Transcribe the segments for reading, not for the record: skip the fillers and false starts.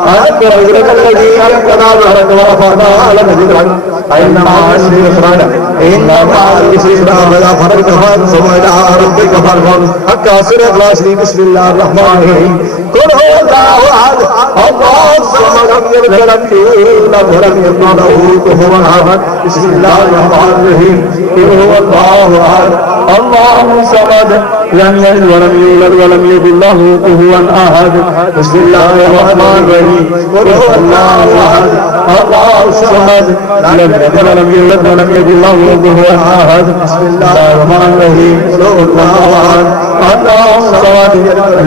أنت رجلك الذي أنقض ظهرك ورفعنا لك ذكرك إن مع العسر يسرا إن مع العسر يسرا فإذا فرغت فانصب إلى ربك فارغب حتى سورة الإخلاص بسم الله الرحمن الرحيم قل هو الله أحد الله الصمد لم يلد ولم يولد ولم يكن له كفوا أحد بسم الله الرحمن الرحيم قل هو الله أحد الله الصمد لم يلد ولم يولد ولم يكن له كفوا أحد بسم الله الرحمن الرحيم قل هو الله أحد الله الصمد لم يلد ولم يولد ولم يكن له كفوا أحد بسم الله الرحمن الرحيم قل هو الله أحد الله الصمد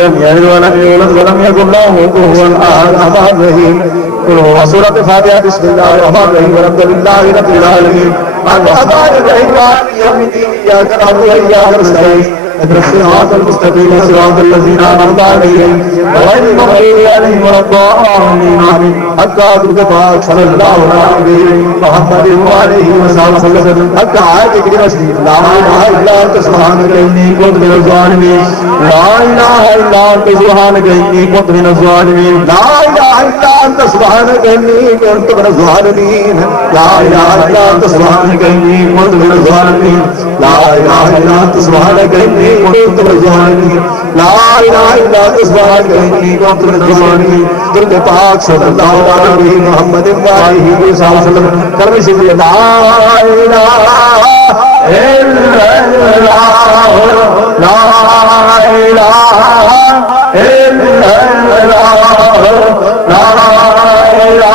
لم يلد ولم يولد ولم يكن له كفوا أحد الرحمن الرحيم قل هو سورة الفاتحة بسم الله الرحمن الرحيم والحمد لله رب العالمين الرحمن الرحيم مالك يوم الدين إياك نعبد وإياك نستعين اهدنا الصراط المستقيم صراط الذين أنعمت عليهم غير المغضوب عليهم ولا الضالين آمين حتى أدرك فاك صلى الله عليه محمد وعليه وسلم حتى عادك لرسول لا إله إلا أنت سبحانك إني كنت من الظالمين لا إله إلا أنت سبحانك إني كنت من الظالمين لا إله إلا أنت سبحانك إني كنت من الظالمين لا إله إلا أنت سبحانك إني كنت من الظالمين لا إله إلا أنت سبحانك إني كنت من الظالمين لا إله إلا أنت سبحانك إني كنت من الظالمين درود پاک صلی اللہ علیہ محمد وآلہ وسلم کرم سے لا إله إلا الله لا إله إلا الله لا إله إلا الله لا إله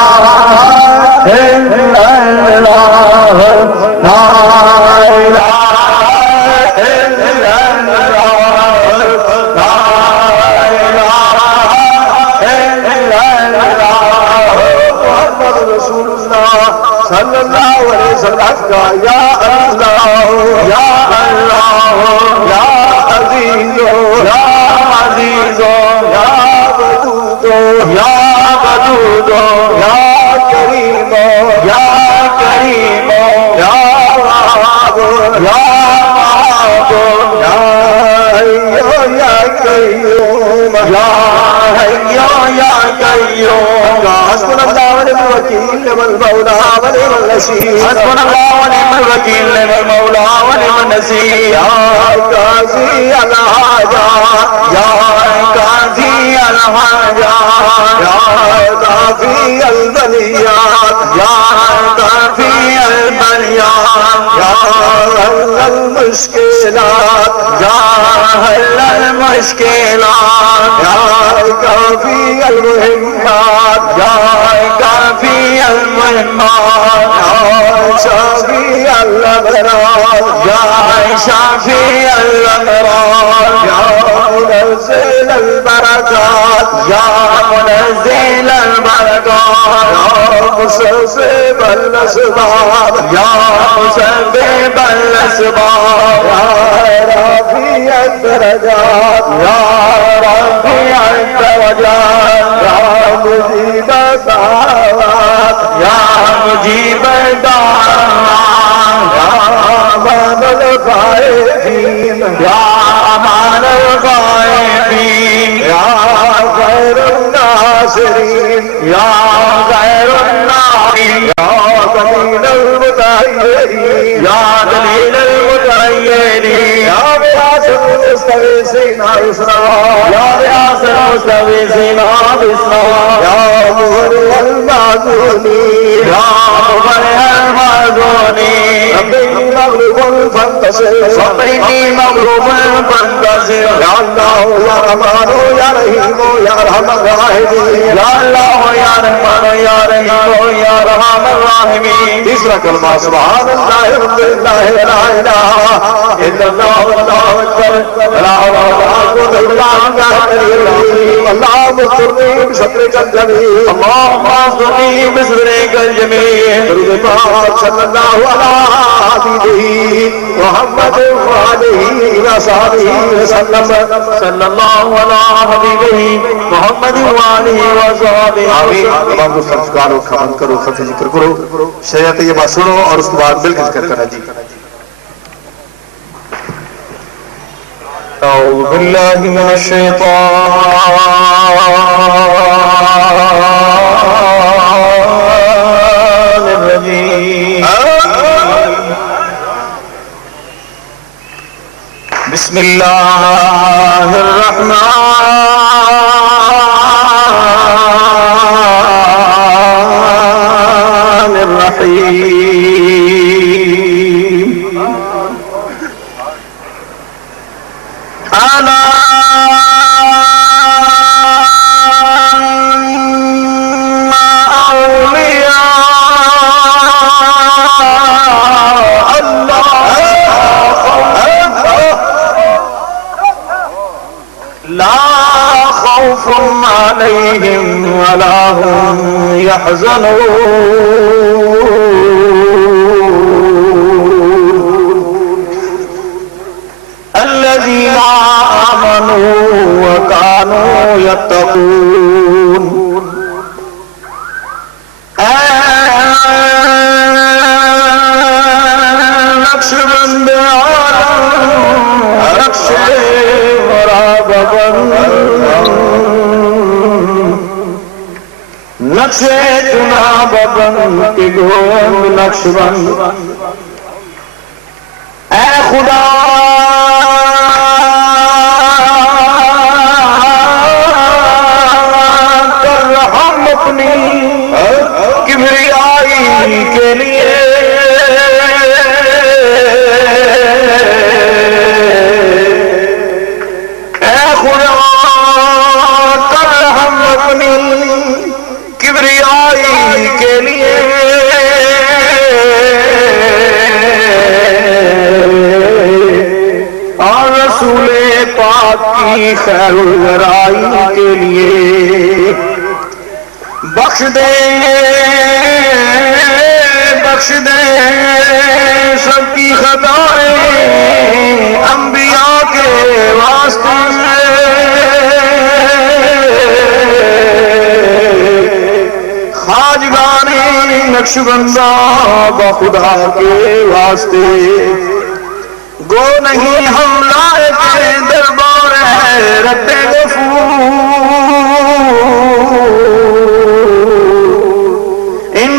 صلى الله عليه وسلم يا الله يا الله يا عزيز يا عزيز يا ودود يا ودود يا كريم يا كريم يا وهاب يا وهاب يا حي يا قيوم يا حي يا قيوم حسبنا الله الوكيل والمولى ونعم النصير حسبنا الله ونعم الوكيل والمولى ونعم النصير يا قاضي الحاجات يا قاضي الحاجات يا كافي البليات يا كافي البليات يا حل المشكلات يا حل المشكلات يا كافي المهمات يا كافي المهمات يا شافي الأمراض يا شافي الأمراض يا منزل البركات يا منزل البركات يا مسبب الأسباب يا مسبب الأسباب يا رفيع الدرجات يا رفيع الدرجات يا مجيب الدعوات يا مجيب الدعوات يا أمان الخائفين يا أمان الغائبين يا خير الناصرين يا خير الناصرين يا دليل المتغيرين يا دليل المتغيرين يا غياث المستغيثين اسرار يا غياث المستغيثين باسمه يا مغري المعذورين يا مبرئ المعذورين ربي مغلوب فانتصر ربي مغلوب فانتصر يا الله يا رحمن يا رحيم يا ارحم الراحمين يا الله يا رحمن يا رحيم يا ارحم الراحمين تیسرا کلمہ سبحان اللہ الحمد للہ لا الہ الا اللہ واللہ اکبر لا حول ولا قوة الا بالله اللہ مسترنی بشطر الجمیل اللهم اصلني بصدرك الجميل درود پاک صلی اللہ علیہ حبیبہ محمد وآلہ وصحبہ وسلم صلى الله على حبيبه محمد وآله وصحبه آمین تمام دوستان سکارو خبر کرو خفی ذکر کرو شریعت یہ بات سنو اور اس کے بعد مل کر کرنا جی أعوذ بالله من الشيطان الرجيم بسم الله الرحمن الرحيم ألا أولياء الله لا خوف عليهم ولا هم يحزنون الذين آمنوا وكانوا يتقون نقشبند نقش مراببن نقش جناببن کی گوند نقشبند اے خدا کر ہم اپنی کبریائی کے لیے اے خدا کر ہم اپنی کبریائی کے لیے اور رسول پاک کی خیر الورائی کے لیے بخش دے سب کی خطائیں انبیاء کے واسطے خواجگان نقشبندہ بخدا کے واسطے گو نہیں ہم لائق دربار ہے رب غفور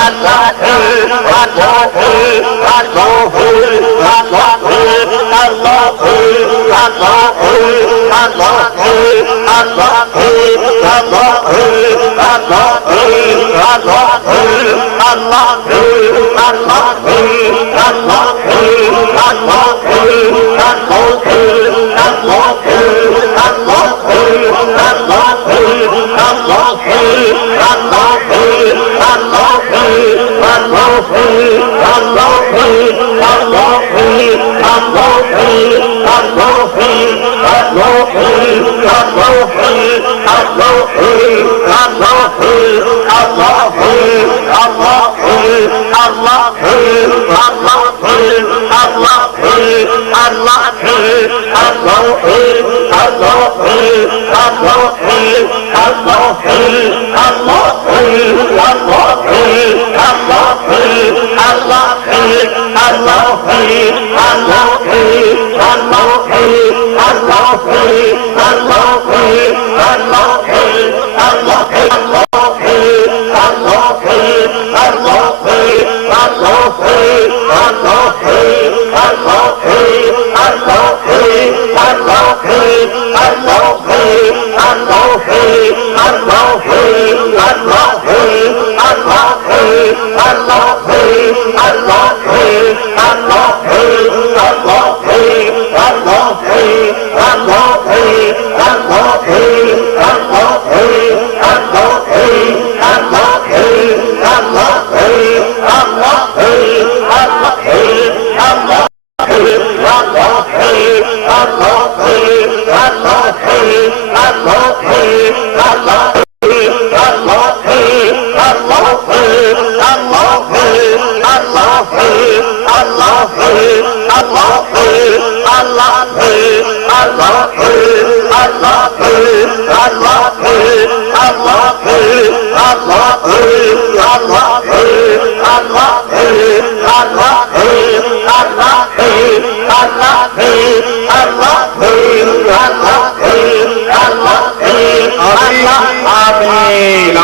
Allah আমিন।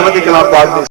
আমাদের